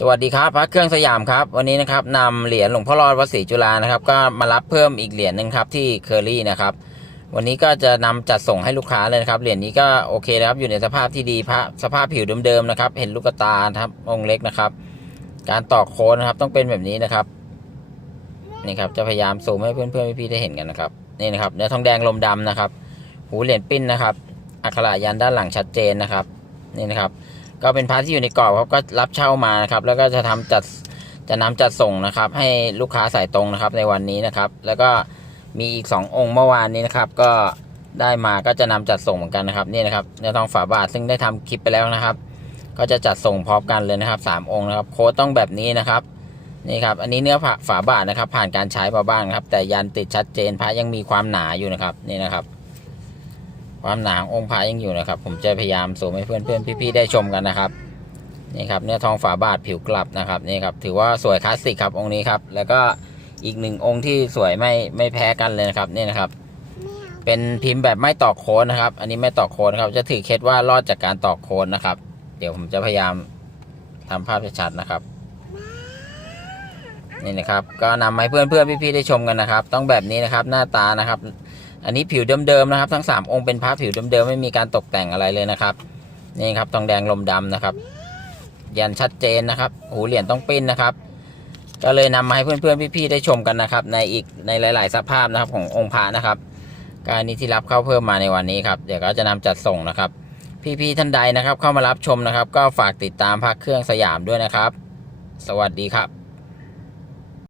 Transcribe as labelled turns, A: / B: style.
A: สวัสดีครับพระเครื่องสยามครับ วันนี้นะครับนำเหรียญหลวงพ่อรอดวัดศรีจุฬานะครับ ก็มารับเพิ่มอีกเหรียญหนึ่งครับที่เคอรี่นะครับ วันนี้ก็จะนำจัดส่งให้ลูกค้าเลยนะครับเหรียญนี้ก็โอเคนะครับอยู่ในสภาพที่ดีพระสภาพผิวเดิมๆนะครับ เห็นลูกตาครับองค์เล็กนะครับ การต่อโค้ดนะครับต้องเป็นแบบนี้นะครับนี่ครับจะพยายามซูมให้เพื่อนๆพี่ๆได้เห็นกันนะครับนี่นะครับเนื้อทองแดงลมดำนะครับ หูเหรียญปิ้นนะครับ อักขระยันด้านหลังชัดเจนนะครับ นี่นะครับ ก็เป็นพระที่อยู่ในกรอบครับก็รับเช่ามานะครับ แล้วก็จะทำจัดจะนำจัดส่งนะครับ ให้ลูกค้าสายตรงนะครับในวันนี้นะครับ แล้วก็มีอีก 2 องค์เมื่อวานนี้นะครับ ก็ได้มาก็จะนำจัดส่งเหมือนกันนะครับนี่นะครับเนื้อทองฝาบาทซึ่งได้ทำคลิปไปแล้วนะครับ ก็จะจัดส่งพร้อมกันเลยนะครับสามองค์นะครับ โค้ดต้องแบบนี้นะครับนี่ครับอันนี้เนื้อฝาบาทนะครับ ผ่านการใช้มาบ้างครับ แต่ยันติดชัดเจนพระยังมีความหนาอยู่นะครับนี่นะครับ ความหนาขององค์พระยังอยู่นะครับ ผมจะพยายามส่งให้เพื่อนเพื่อนๆพี่ๆได้ชมกันนะครับนี่ครับเนื้อทองฝาบาทผิวกลับนะครับนี่ครับถือว่าสวยคลาสสิกครับองค์นี้ครับ แล้วก็อีกหนึ่งองค์ที่สวยไม่ไม่แพ้กันเลยนะครับนี่นะครับ เป็นพิมพ์แบบไม่ตอกโคนนะครับ อันนี้ไม่ตอกโคนครับ จะถือเคล็ดว่ารอดจากการตอกโคนนะครับ เดี๋ยวผมจะพยายามทำภาพชัดๆนะครับนี่นะครับ ก็นำมาให้เพื่อนเพื่อนๆพี่ๆได้ชมกันนะครับ ต้องแบบนี้นะครับหน้าตานะครับ อันนี้ผิวเดิมๆนะครับ ทั้งสามองค์เป็นพระผิวเดิมๆไม่มีการตกแต่งอะไรเลยนะครับ นี่ครับทองแดงลมดำนะครับยันชัดเจนนะครับหูเหรียญต้องปิ้นนะครับ ก็เลยนำมาให้เพื่อนๆพี่ๆได้ชมกันนะครับ ในอีกในหลาย ๆ สภาพนะครับขององค์พระนะครับการนี้ที่รับเข้าเพิ่มมาในวันนี้ครับเดี๋ยวก็จะนำจัดส่งนะครับ พี่ๆท่านใดนะครับ เข้ามารับชมนะครับ ก็ฝากติดตามพระเครื่องสยามด้วยนะครับ สวัสดีครับ